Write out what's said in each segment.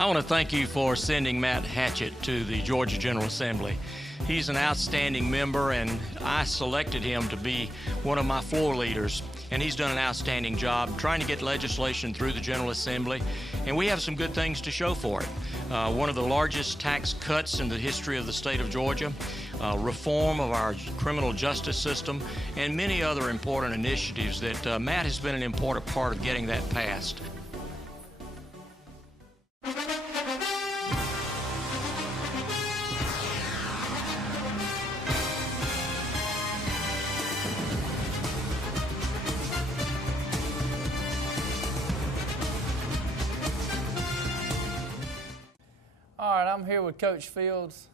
I want to thank you for sending Matt Hatchett to the Georgia General Assembly. He's an outstanding member, and I selected him to be one of my floor leaders. And he's done an outstanding job trying to get legislation through the General Assembly, and we have some good things to show for it. One of the largest tax cuts in the history of the state of Georgia, reform of our criminal justice system, and many other important initiatives that Matt has been an important part of getting that passed. All right, I'm here with Coach Fields.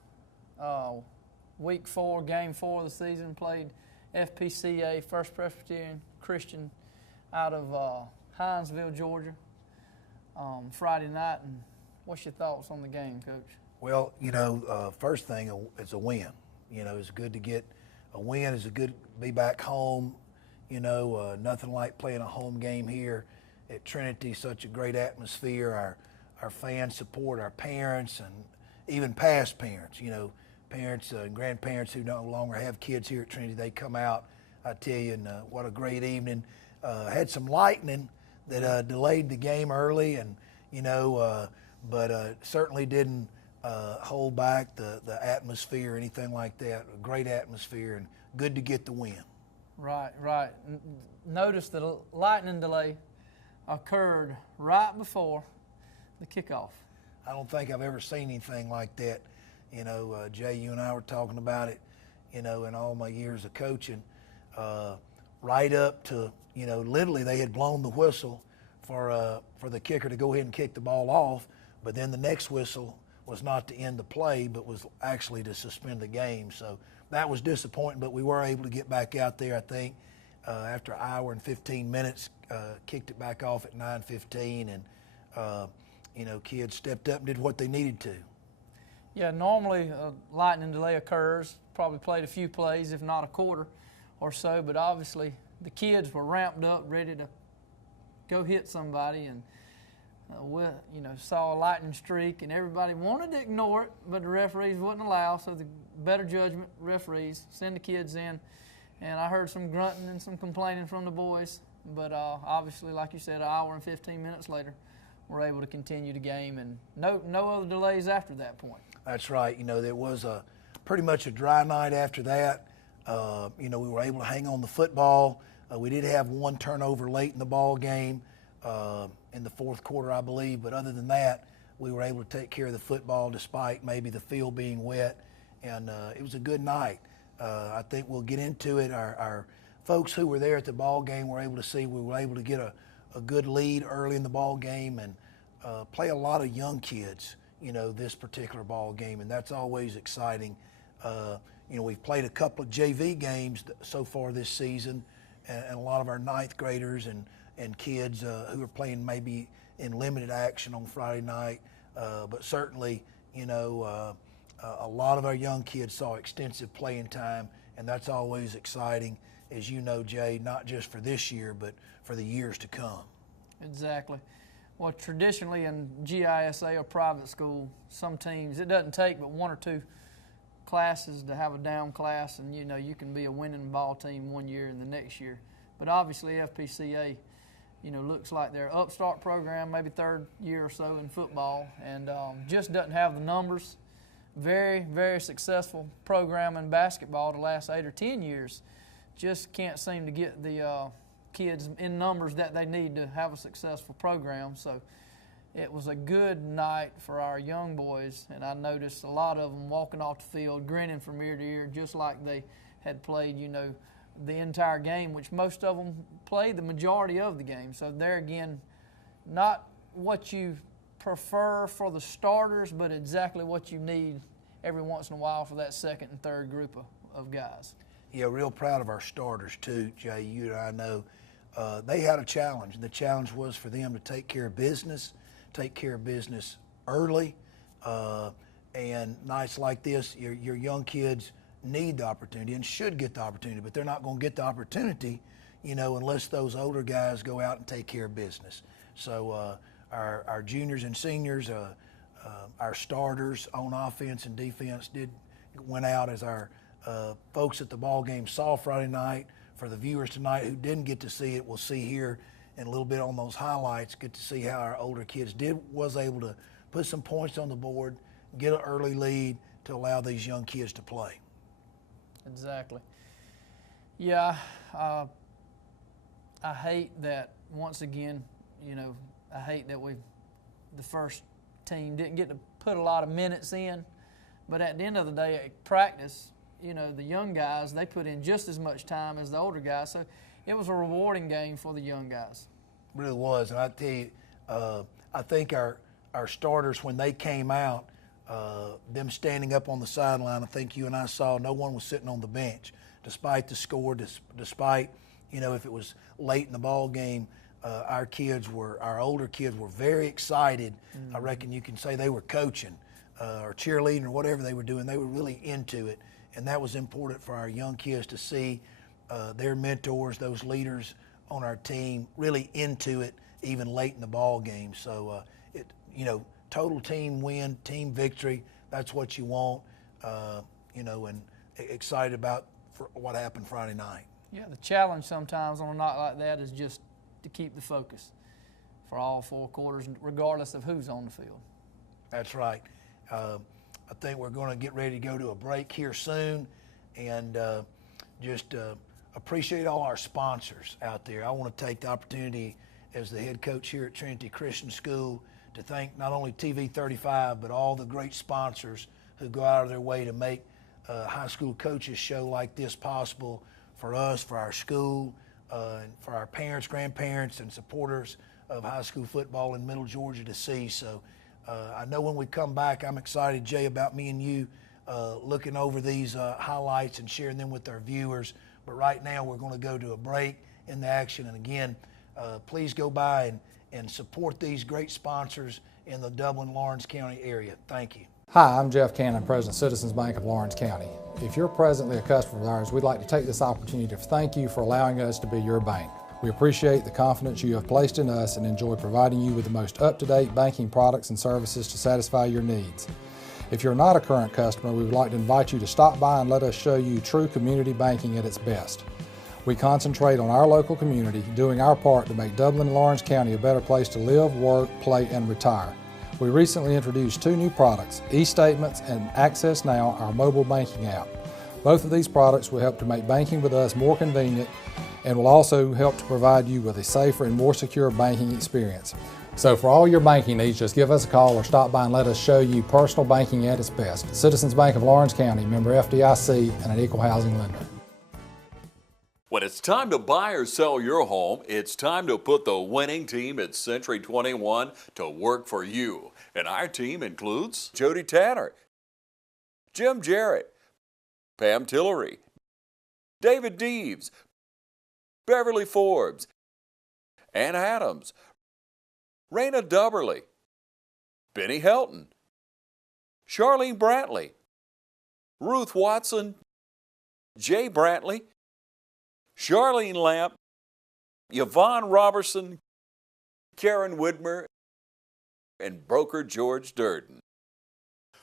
Week 4, game 4 of the season, played FPCA, First Presbyterian Christian, out of Hinesville, Georgia, Friday night. And what's your thoughts on the game, Coach? Well, first thing, it's a win. It's good to get a win. It's good to be back home. Nothing like playing a home game here at Trinity. Such a great atmosphere. Our fans support our parents and even past parents, parents and grandparents who no longer have kids here at Trinity. They come out, I tell you, and what a great evening. Had some lightning that delayed the game early, and but certainly didn't hold back the atmosphere or anything like that. A great atmosphere, and good to get the win. Right. Notice the lightning delay occurred right before the kickoff. I don't think I've ever seen anything like that. Jay, you and I were talking about it, in all my years of coaching, right up to, literally they had blown the whistle for the kicker to go ahead and kick the ball off, but then the next whistle was not to end the play, but was actually to suspend the game. So that was disappointing, but we were able to get back out there, I think, after an hour and 15 minutes, kicked it back off at 9:15, and kids stepped up and did what they needed to. Yeah, normally a lightning delay occurs, probably played a few plays, if not a quarter or so, but obviously the kids were ramped up, ready to go hit somebody, and we saw a lightning streak, and everybody wanted to ignore it, but the referees wouldn't allow, so the better judgment referees send the kids in, and I heard some grunting and some complaining from the boys, but obviously, like you said, an hour and 15 minutes later, we're able to continue the game, and no other delays after that point. That's right. There was pretty much a dry night after that. We were able to hang on the football. We did have one turnover late in the ball game in the fourth quarter, I believe, but other than that, we were able to take care of the football despite maybe the field being wet, and it was a good night. I think we'll get into it. Our folks who were there at the ball game were able to see we were able to get a good lead early in the ball game and play a lot of young kids, this particular ball game, and that's always exciting. We've played a couple of JV games so far this season, and a lot of our ninth graders and kids who are playing maybe in limited action on Friday night, but certainly, a lot of our young kids saw extensive playing time, and that's always exciting, as you know, Jay, not just for this year, but for the years to come. Exactly. Well, traditionally in GISA or private school, some teams, it doesn't take but one or two classes to have a down class, and you can be a winning ball team one year and the next year. But obviously FPCA, looks like their upstart program, maybe third year or so in football, and just doesn't have the numbers. Very, very successful program in basketball the last 8 or 10 years. Just can't seem to get the kids in numbers that they need to have a successful program. So it was a good night for our young boys, and I noticed a lot of them walking off the field grinning from ear to ear, just like they had played, the entire game, which most of them played the majority of the game. So there again, not what you prefer for the starters, but exactly what you need every once in a while for that second and third group of guys. Yeah, real proud of our starters too, Jay. You and I know they had a challenge. The challenge was for them to take care of business early. And nights like this, your young kids need the opportunity and should get the opportunity, but they're not going to get the opportunity, unless those older guys go out and take care of business. So our juniors and seniors Our starters on offense and defense went out, as our folks at the ball game saw Friday night. For the viewers tonight who didn't get to see it, we'll see here in a little bit on those highlights, get to see how our older kids was able to put some points on the board, get an early lead to allow these young kids to play. Exactly. Yeah, I hate that, once again, I hate that the first team didn't get to put a lot of minutes in, but at the end of the day, at practice, the young guys, they put in just as much time as the older guys, so it was a rewarding game for the young guys. It really was, and I tell you, I think our starters, when they came out, them standing up on the sideline, I think you and I saw no one was sitting on the bench, despite the score, despite, if it was late in the ball game, our older kids were very excited. Mm-hmm. I reckon you can say they were coaching or cheerleading or whatever they were doing. They were really into it, and that was important for our young kids to see their mentors, those leaders on our team, really into it, even late in the ball game. So, total team win, team victory, that's what you want, and excited about what happened Friday night. Yeah, the challenge sometimes on a night like that is just to keep the focus for all 4 quarters, regardless of who's on the field. That's right. I think we're going to get ready to go to a break here soon, and just appreciate all our sponsors out there. I want to take the opportunity as the head coach here at Trinity Christian School to thank not only TV 35, but all the great sponsors who go out of their way to make a high school coaches show like this possible for us, for our school, and for our parents, grandparents, and supporters of high school football in Middle Georgia to see. So I know when we come back, I'm excited, Jay, about me and you looking over these highlights and sharing them with our viewers. But right now we're going to go to a break in the action. And again, please go by and support these great sponsors in the Dublin-Lawrence County area. Thank you. Hi, I'm Jeff Cannon, President, Citizens Bank of Lawrence County. If you're presently a customer of ours, we'd like to take this opportunity to thank you for allowing us to be your bank. We appreciate the confidence you have placed in us and enjoy providing you with the most up-to-date banking products and services to satisfy your needs. If you're not a current customer, we would like to invite you to stop by and let us show you true community banking at its best. We concentrate on our local community, doing our part to make Dublin and Lawrence County a better place to live, work, play, and retire. We recently introduced 2 new products, eStatements and Access Now, our mobile banking app. Both of these products will help to make banking with us more convenient and will also help to provide you with a safer and more secure banking experience. So for all your banking needs, just give us a call or stop by and let us show you personal banking at its best. Citizens Bank of Lawrence County, member FDIC, and an equal housing lender. When it's time to buy or sell your home, it's time to put the winning team at Century 21 to work for you. And our team includes Jody Tanner, Jim Jarrett, Pam Tillery, David Deeves, Beverly Forbes, Ann Adams, Raina Dubberly, Benny Helton, Charlene Brantley, Ruth Watson, Jay Brantley, Charlene Lamp, Yvonne Robertson, Karen Widmer, and broker George Durden.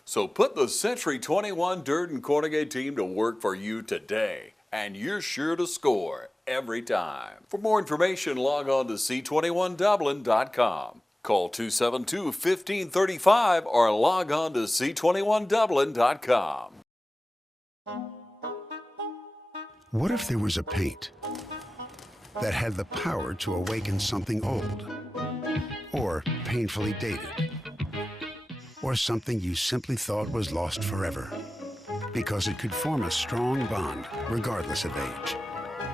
So put the Century 21 Durden Cornegay team to work for you today, and you're sure to score every time. For more information, log on to c21dublin.com. Call 272-1535 or log on to c21dublin.com. What if there was a paint that had the power to awaken something old, or painfully dated, or something you simply thought was lost forever, because it could form a strong bond regardless of age?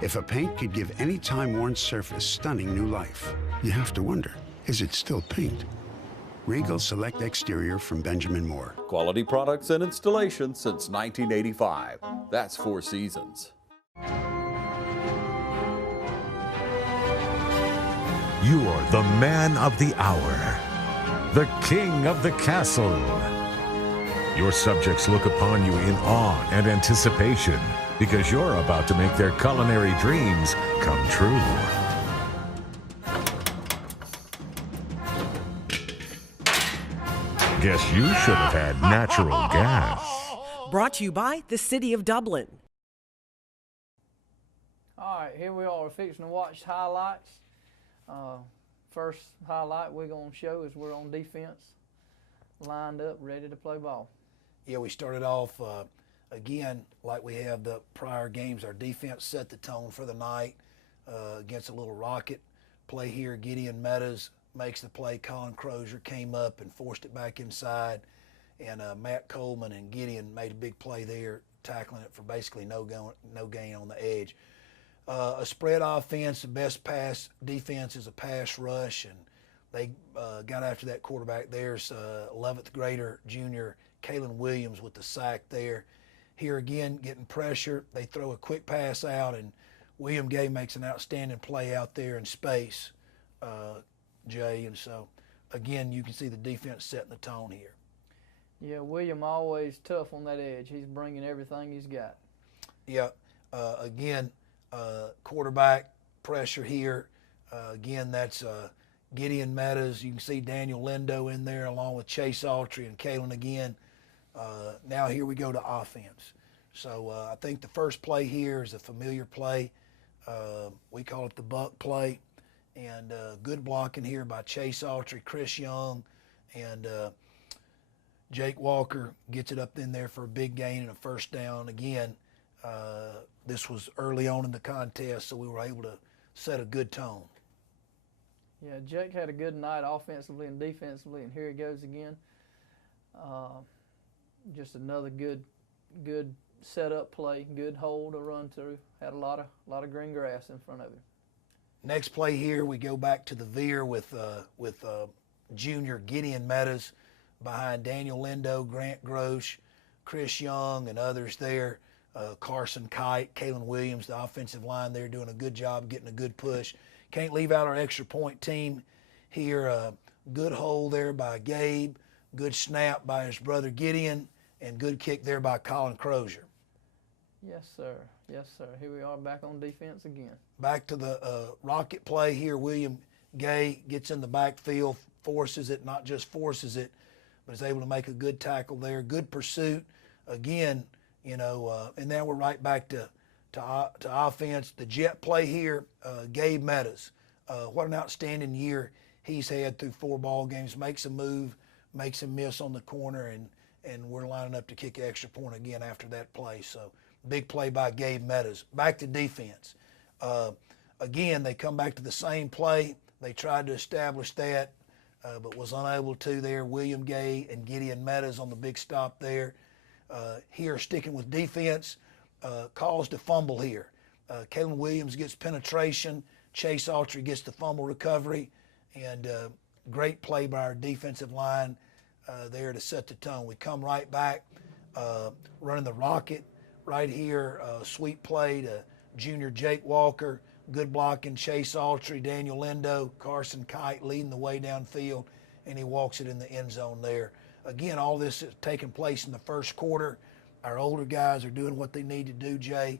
If a paint could give any time-worn surface stunning new life, you have to wonder, is it still paint? Regal Select Exterior from Benjamin Moore. Quality products and installation since 1985. That's 4 Seasons. You are the man of the hour, the king of the castle. Your subjects look upon you in awe and anticipation because you're about to make their culinary dreams come true. Guess you should have had natural gas. Brought to you by the City of Dublin. All right, here we are. We're fixing to watch highlights. First highlight we're going to show is we're on defense, lined up, ready to play ball. Yeah, we started off, again, like we have the prior games. Our defense set the tone for the night against a little rocket play here. Gideon Meadows makes the play. Colin Crozier came up and forced it back inside. And Matt Coleman and Gideon made a big play there, tackling it for basically no gain on the edge. A spread offense, the best pass defense is a pass rush, and they got after that quarterback. There's 11th grader junior Kalen Williams with the sack there. Here again, getting pressure. They throw a quick pass out, and William Gay makes an outstanding play out there in space, Jay. And so, again, you can see the defense setting the tone here. Yeah, William always tough on that edge. He's bringing everything he's got. Yeah, again, quarterback pressure here. Again, that's Gideon Meadows. You can see Daniel Lindo in there along with Chase Autry and Kalen again. Now here we go to offense. So I think the first play here is a familiar play. We call it the buck play. And good blocking here by Chase Autry, Chris Young, and Jake Walker gets it up in there for a big gain and a first down. Again, this was early on in the contest, so we were able to set a good tone. Yeah, Jake had a good night offensively and defensively, and here he goes again. Just another good setup play, good hole to run through. Had a lot of green grass in front of him. Next play here, we go back to the veer with junior Gideon Meadows behind Daniel Lindo, Grant Grosh, Chris Young, and others there. Carson Kite, Kalen Williams, the offensive line there doing a good job getting a good push. Can't leave out our extra point team here. Good hole there by Gabe, good snap by his brother Gideon, and good kick there by Colin Crozier. Yes, sir. Yes, sir. Here we are back on defense again. Back to the rocket play here. William Gay gets in the backfield, forces it, not just forces it, but is able to make a good tackle there. Good pursuit. Again, and now we're right back to offense. The jet play here, Gabe Meadows. What an outstanding year he's had through 4 ball games. Makes a move, makes him miss on the corner, and we're lining up to kick an extra point again after that play. So big play by Gabe Meadows. Back to defense. Again, they come back to the same play. They tried to establish that, but was unable to there. William Gay and Gideon Meadows on the big stop there. Here, sticking with defense, caused a fumble here. Kalen Williams gets penetration. Chase Autry gets the fumble recovery. And great play by our defensive line there to set the tone. We come right back, running the rocket right here. Sweet play to junior Jake Walker. Good blocking, Chase Autry, Daniel Lindo, Carson Kite leading the way downfield, and he walks it in the end zone there. Again, all this is taking place in the first quarter. Our older guys are doing what they need to do, Jay.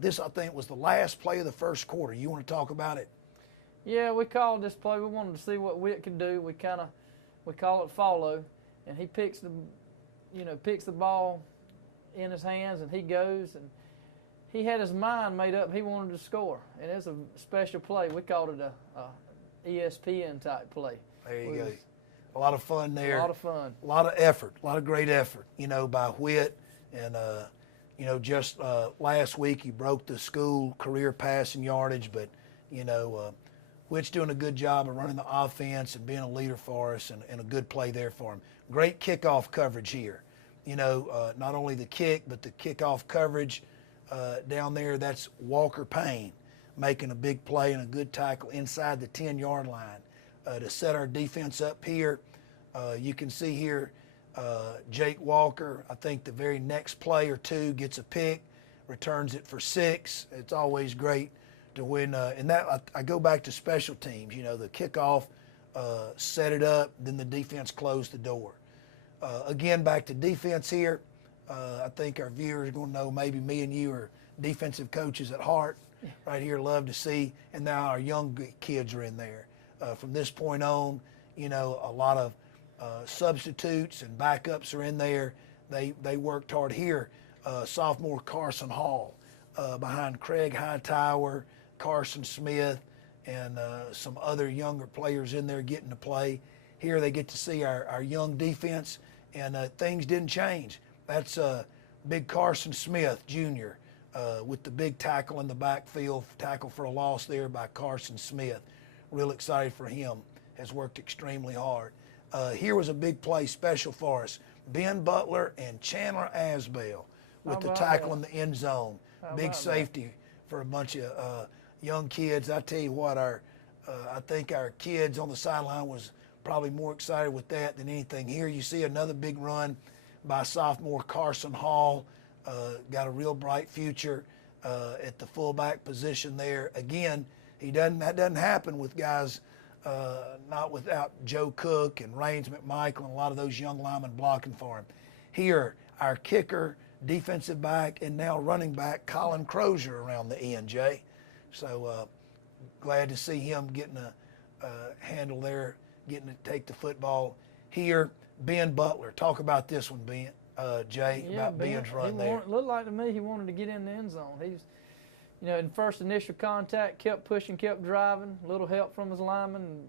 This, I think, was the last play of the first quarter. You want to talk about it? Yeah, we called this play. We wanted to see what Witt could do. We call it follow, and he picks the ball in his hands, and he goes, and he had his mind made up. He wanted to score, and it's a special play. We called it a ESPN type play. There you go. A lot of fun there. A lot of fun. A lot of effort. A lot of great effort, by Whit. And, just last week he broke the school career passing yardage. But, Whit's doing a good job of running the offense and being a leader for us, and a good play there for him. Great kickoff coverage here. Not only the kick, but the kickoff coverage down there. That's Walker Payne making a big play and a good tackle inside the 10-yard line. To set our defense up here. You can see here Jake Walker, I think the very next play or two, gets a pick, returns it for 6. It's always great to win. And that I go back to special teams. The kickoff, set it up, then the defense closed the door. Again, back to defense here. I think our viewers are going to know maybe me and you are defensive coaches at heart. Right here, love to see. And now our young kids are in there. From this point on, a lot of substitutes and backups are in there. They worked hard here. Sophomore Carson Hall, behind Craig Hightower, Carson Smith, and some other younger players in there getting to play. Here they get to see our young defense, and things didn't change. That's big Carson Smith, Jr., with the big tackle in the backfield, tackle for a loss there by Carson Smith. Real excited for him. Has worked extremely hard. Here was a big play special for us. Ben Butler and Chandler Asbell with the tackle in the end zone. Big safety for a bunch of young kids. I tell you what, I think our kids on the sideline was probably more excited with that than anything. Here you see another big run by sophomore Carson Hall. Got a real bright future at the fullback position there. Again, that doesn't happen with guys not without Joe Cook and Raines McMichael and a lot of those young linemen blocking for him. Here, our kicker, defensive back, and now running back, Colin Crozier around the end, Jay. So glad to see him getting a handle there, getting to take the football. Here, Ben Butler. Talk about this one, Ben, Jay, about Ben's run there. Looked like to me he wanted to get in the end zone. He's, in first initial contact, kept pushing, kept driving, a little help from his lineman, and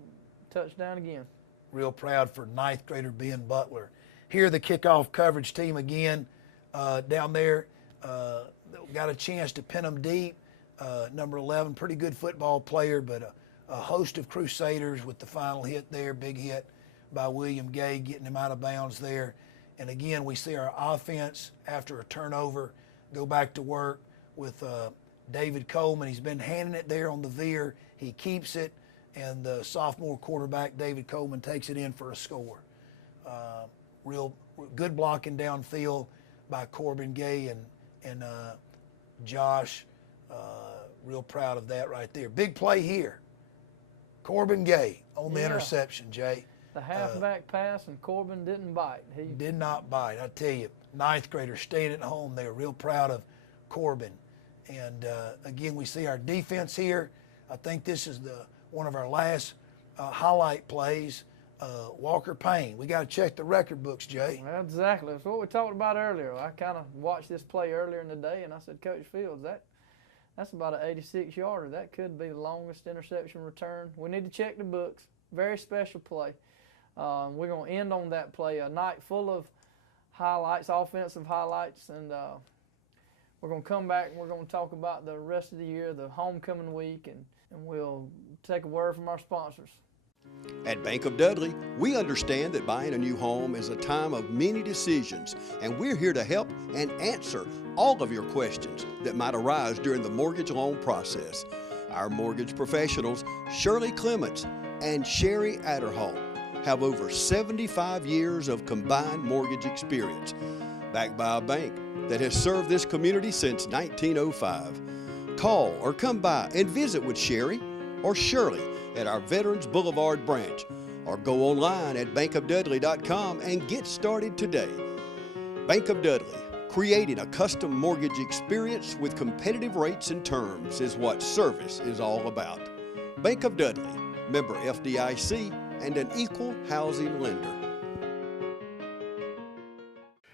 touchdown again. Real proud for ninth grader Ben Butler. Here the kickoff coverage team again down there. Got a chance to pin them deep. Number 11, pretty good football player, but a host of Crusaders with the final hit there, big hit by William Gay, getting him out of bounds there. And again, we see our offense after a turnover go back to work with David Coleman. He's been handing it there on the veer. He keeps it, and the sophomore quarterback, David Coleman, takes it in for a score. Real good blocking downfield by Corbin Gay and Josh. Real proud of that right there. Big play here. Corbin Gay on the interception, Jay. The halfback pass, and Corbin didn't bite. He did not bite. I tell you, ninth graders stayed at home. They were real proud of Corbin. And again, we see our defense here. I think this is one of our last highlight plays. Walker Payne. We got to check the record books, Jay. Well, exactly. That's what we talked about earlier. I kind of watched this play earlier in the day, and I said, Coach Fields, that's about an 86-yarder. That could be the longest interception return. We need to check the books. Very special play. We're going to end on that play, a night full of highlights, offensive highlights, and we're going to come back and we're going to talk about the rest of the year, the homecoming week, and we'll take a word from our sponsors. At Bank of Dudley, we understand that buying a new home is a time of many decisions, and we're here to help and answer all of your questions that might arise during the mortgage loan process. Our mortgage professionals, Shirley Clements and Sherry Adderhall, have over 75 years of combined mortgage experience, backed by a bank that has served this community since 1905. Call or come by and visit with Sherry or Shirley at our Veterans Boulevard branch, or go online at bankofdudley.com and get started today. Bank of Dudley, creating a custom mortgage experience with competitive rates and terms is what service is all about. Bank of Dudley, member FDIC, and an equal housing lender.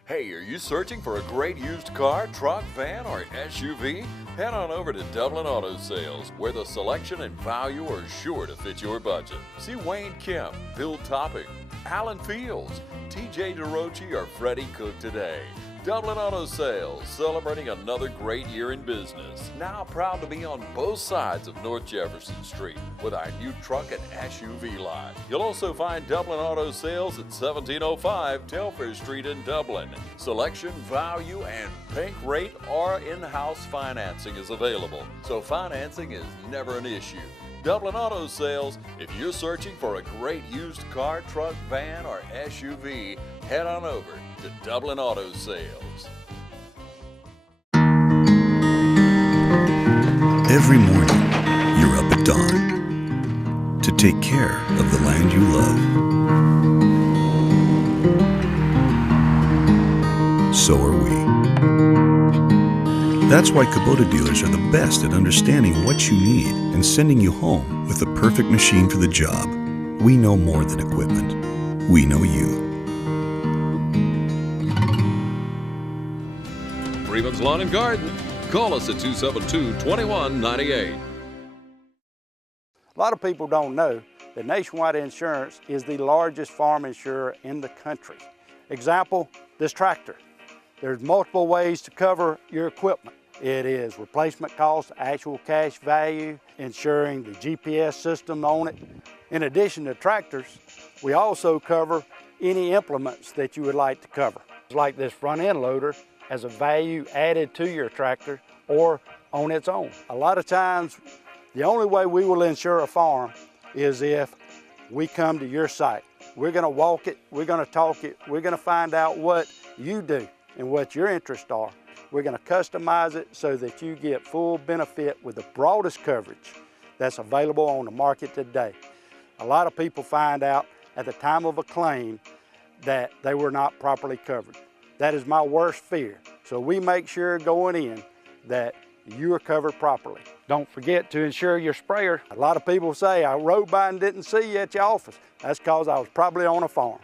Hey, are you searching for a great used car, truck, van, or SUV? Head on over to Dublin Auto Sales, where the selection and value are sure to fit your budget. See Wayne Kemp, Bill Topping, Alan Fields, TJ DeRochi, or Freddie Cook today. Dublin Auto Sales, celebrating another great year in business. Now proud to be on both sides of North Jefferson Street with our new truck and SUV lot. You'll also find Dublin Auto Sales at 1705 Telfair Street in Dublin. Selection, value, and pink rate or in-house financing is available, so financing is never an issue. Dublin Auto Sales, if you're searching for a great used car, truck, van, or SUV, head on over to Dublin Auto Sales. Every morning, you're up at dawn to take care of the land you love. So are we. That's why Kubota dealers are the best at understanding what you need and sending you home with the perfect machine for the job. We know more than equipment. we know you. Freeman's Lawn and Garden. Call us at 272-2198. A lot of people don't know that Nationwide Insurance is the largest farm insurer in the country. Example, this tractor. There's multiple ways to cover your equipment. It is replacement cost, actual cash value, insuring the GPS system on it. In addition to tractors, we also cover any implements that you would like to cover. Like this front end loader as a value added to your tractor or on its own. A lot of times, the only way we will insure a farm is if we come to your site. We're gonna walk it, we're gonna talk it, we're gonna find out what you do and what your interests are. We're gonna customize it so that you get full benefit with the broadest coverage that's available on the market today. A lot of people find out at the time of a claim that they were not properly covered. That is my worst fear. So we make sure going in that you are covered properly. Don't forget to insure your sprayer. A lot of people say, I rode by and didn't see you at your office. That's because I was probably on a farm.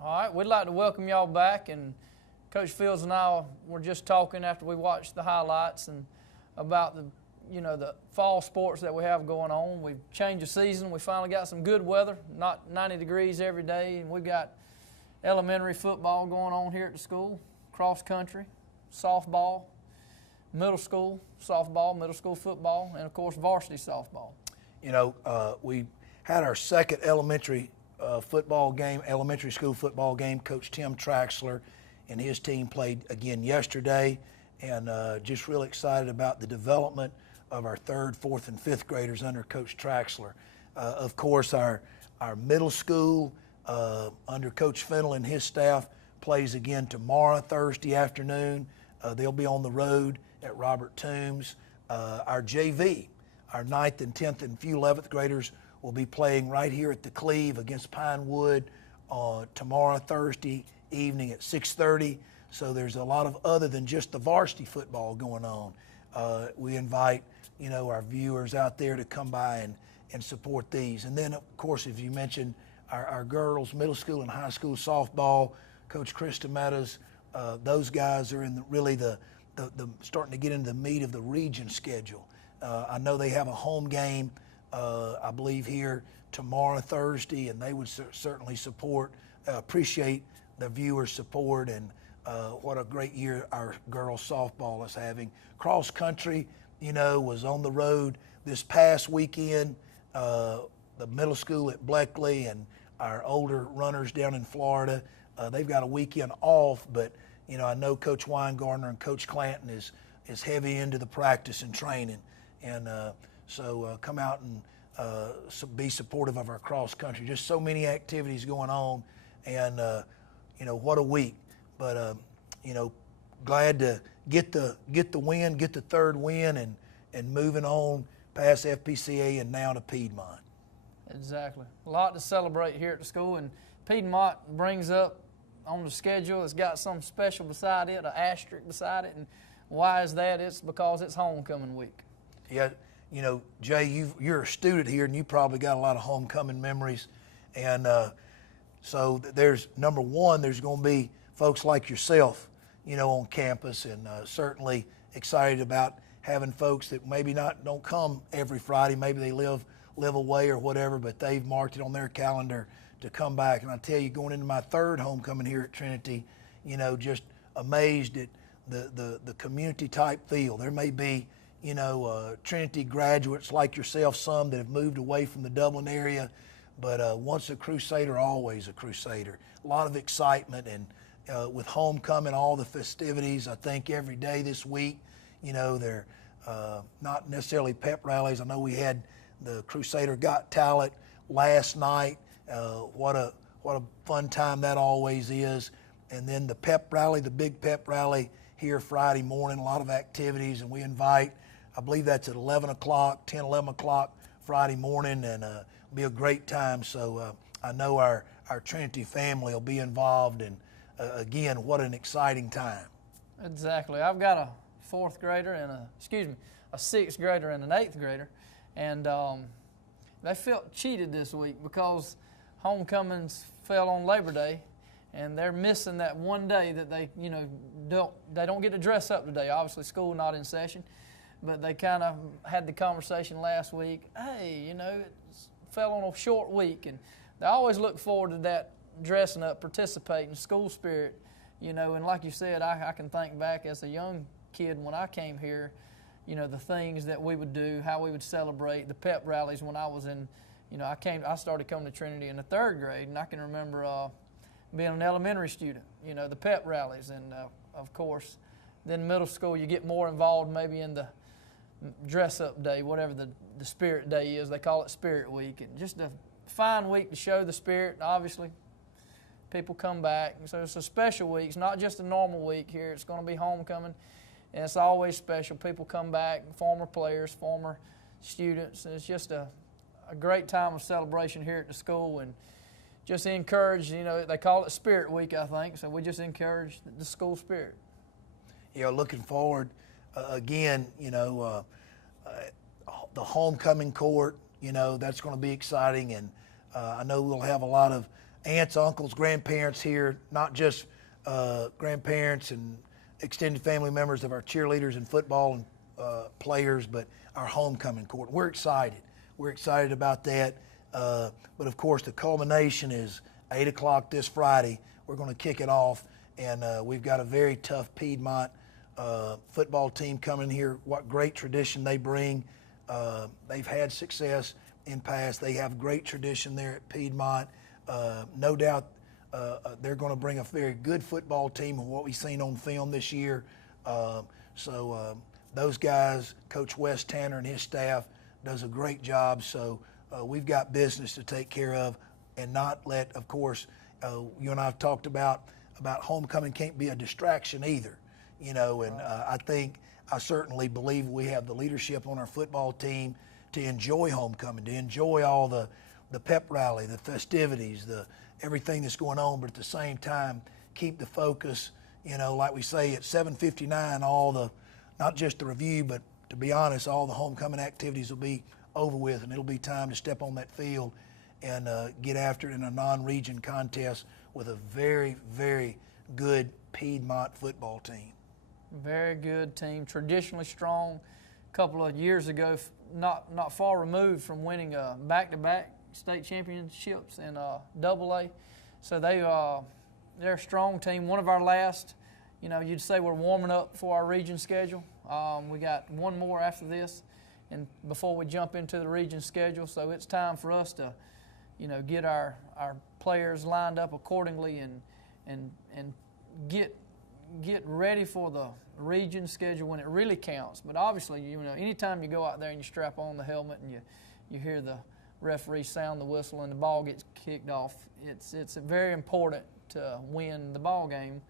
All right, we'd like to welcome y'all back, and Coach Fields and I were just talking after we watched the highlights and about the fall sports that we have going on. We've changed the season. We finally got some good weather, not 90 degrees every day, and we got elementary football going on here at the school, cross country, softball, middle school softball, middle school football, and of course varsity softball. You know, we had our second elementary school football game. Coach Tim Traxler and his team played again yesterday, and just really excited about the development of our third, fourth, and fifth graders under Coach Traxler. Of course, our middle school under Coach Fennell and his staff plays again tomorrow, Thursday afternoon. They'll be on the road at Robert Toombs. Our JV, our 9th and 10th and few 11th graders will be playing right here at the Cleve against Pinewood tomorrow, Thursday evening at 6:30. So there's a lot of other than just the varsity football going on. We invite, our viewers out there to come by and support these. And then, of course, as you mentioned, our girls, middle school and high school softball, Coach Krista Meadows, those guys are in the starting to get into the meat of the region schedule. I know they have a home game, I believe, here tomorrow, Thursday, and they would certainly appreciate the viewers' support, and what a great year our girls softball is having. Cross country, was on the road this past weekend. The middle school at Bleckley and our older runners down in Florida, they've got a weekend off, but I know Coach Weingartner and Coach Clanton is heavy into the practice and training, and so come out and be supportive of our cross country. Just so many activities going on, and what a week. But glad to get the win, get the third win, and moving on past FPCA and now to Piedmont. Exactly. A lot to celebrate here at the school, and Piedmont brings up on the schedule, it's got something special beside it, an asterisk beside it, and why is that? It's because it's homecoming week. Yeah, Jay, you're a student here, and you probably got a lot of homecoming memories, and so there's, number one, there's going to be folks like yourself, on campus, and certainly excited about having folks that maybe don't come every Friday, maybe they live away or whatever, but they've marked it on their calendar to come back. And I tell you, going into my third homecoming here at Trinity, just amazed at the community type feel. There may be, Trinity graduates like yourself, some that have moved away from the Dublin area, but once a Crusader, always a Crusader. A lot of excitement, and with homecoming, all the festivities, I think every day this week, they're not necessarily pep rallies. I know we had the Crusader Got Talent last night. What a fun time that always is. And then the pep rally, the big pep rally here Friday morning, a lot of activities, and we invite, I believe that's at 11 o'clock Friday morning, and be a great time. So I know our Trinity family will be involved, and again, what an exciting time. Exactly. I've got a 4th grader and a 6th grader and an 8th grader, And they felt cheated this week because homecomings fell on Labor Day, and they're missing that one day that they, you know, don't get to dress up today. Obviously, school not in session, but they kind of had the conversation last week. Hey, you know, it fell on a short week, and they always look forward to that dressing up, participating, school spirit, you know. And like you said, I can think back as a young kid when I came here, you know, the things that we would do, how we would celebrate, the pep rallies when I was in, you know, I started coming to Trinity in the 3rd grade, and I can remember being an elementary student, you know, the pep rallies, and of course, then middle school you get more involved maybe in the dress-up day, whatever the spirit day is. They call it Spirit Week, and just a fine week to show the spirit. Obviously, people come back, so it's a special week. It's not just a normal week here. It's going to be homecoming, and it's always special. People come back, former players, former students, and it's just a great time of celebration here at the school, and just encourage, you know, they call it Spirit Week, I think, so we just encourage the school spirit. You know, looking forward, again, you know, the homecoming court, you know, that's going to be exciting, and I know we'll have a lot of aunts, uncles, grandparents here, not just grandparents and extended family members of our cheerleaders and football and players, but our homecoming court. We're excited. We're excited about that. But of course, the culmination is 8 o'clock this Friday. We're going to kick it off, and we've got a very tough Piedmont football team coming here. What great tradition they bring. They've had success in past. They have great tradition there at Piedmont. No doubt they're going to bring a very good football team of what we've seen on film this year. So those guys, Coach Wes Tanner and his staff, does a great job. So we've got business to take care of, and not let, of course, you and I have talked about homecoming can't be a distraction either, you know. And I certainly believe we have the leadership on our football team to enjoy homecoming, to enjoy all the pep rally, the festivities, everything that's going on, but at the same time keep the focus, you know, like we say at 7:59, not just the review, but to be honest, all the homecoming activities will be over with, and it'll be time to step on that field and get after it in a non-region contest with a very, very good Piedmont football team. Very good team, traditionally strong. A couple of years ago, not far removed from winning back-to-back state championships in AA. So they're a strong team. One of our last, you know, you'd say we're warming up for our region schedule. We got one more after this, and before we jump into the region schedule, so it's time for us to, you know, get our players lined up accordingly and get ready for the region schedule when it really counts. But obviously, you know, anytime you go out there and you strap on the helmet and you hear the referee sound the whistle and the ball gets kicked off, it's very important to win the ball game,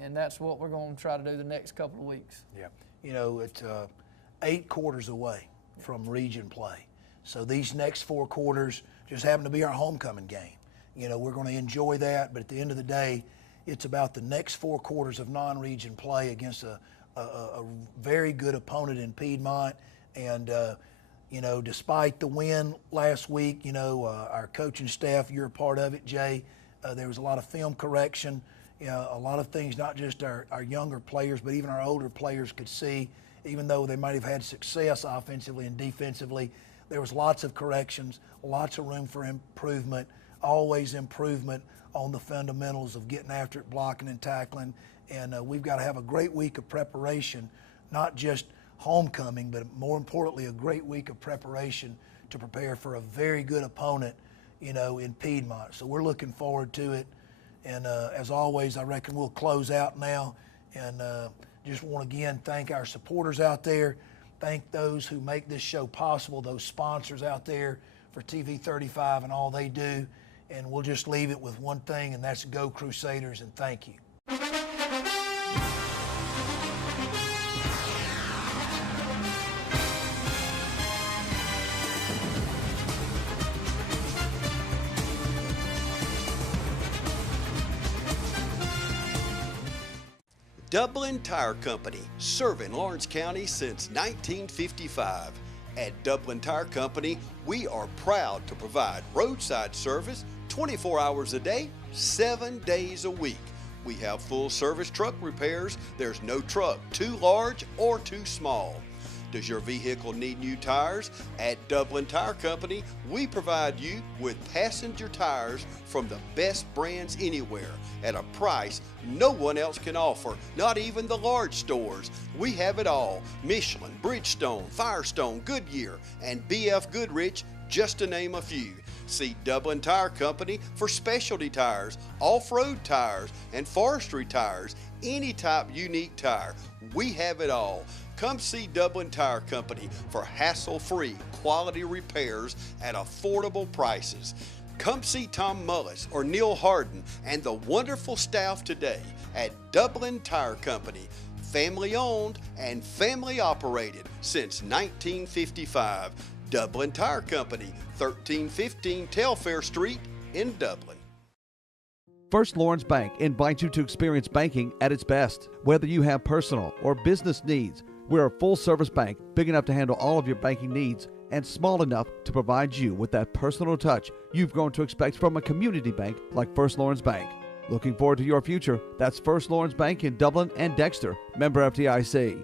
and that's what we're going to try to do the next couple of weeks. Yeah, you know, it's 8 quarters away from region play, so these next 4 quarters just happen to be our homecoming game. You know, we're going to enjoy that, but at the end of the day, it's about the next 4 quarters of non-region play against a very good opponent in Piedmont. And, you know, despite the win last week, you know, our coaching staff, you're a part of it, Jay, there was a lot of film correction, you know, a lot of things not just our younger players, but even our older players could see, even though they might have had success offensively and defensively, there was lots of corrections, lots of room for improvement, always improvement on the fundamentals of getting after it, blocking and tackling. And we've got to have a great week of preparation, not just homecoming, but more importantly, a great week of preparation to prepare for a very good opponent, you know, in Piedmont. So we're looking forward to it. And as always, I reckon we'll close out now. And just want to again thank our supporters out there. Thank those who make this show possible, those sponsors out there for TV 35 and all they do. And we'll just leave it with one thing, and that's Go Crusaders, and thank you. Dublin Tire Company, serving Lawrence County since 1955. At Dublin Tire Company, we are proud to provide roadside service 24 hours a day, 7 days a week. We have full service truck repairs. There's no truck too large or too small. Does your vehicle need new tires? At Dublin Tire Company, we provide you with passenger tires from the best brands anywhere at a price no one else can offer, not even the large stores. We have it all: Michelin, Bridgestone, Firestone, Goodyear, and BF Goodrich, just to name a few. See Dublin Tire Company for specialty tires, off-road tires, and forestry tires, any type unique tire. We have it all. Come see Dublin Tire Company for hassle-free quality repairs at affordable prices. Come see Tom Mullis or Neil Harden and the wonderful staff today at Dublin Tire Company. Family owned and family operated since 1955. Dublin Tire Company, 1315 Telfair Street in Dublin. First Lawrence Bank invites you to experience banking at its best. Whether you have personal or business needs, we're a full-service bank big enough to handle all of your banking needs and small enough to provide you with that personal touch you've grown to expect from a community bank like First Lawrence Bank. Looking forward to your future? That's First Lawrence Bank in Dublin and Dexter, member FDIC.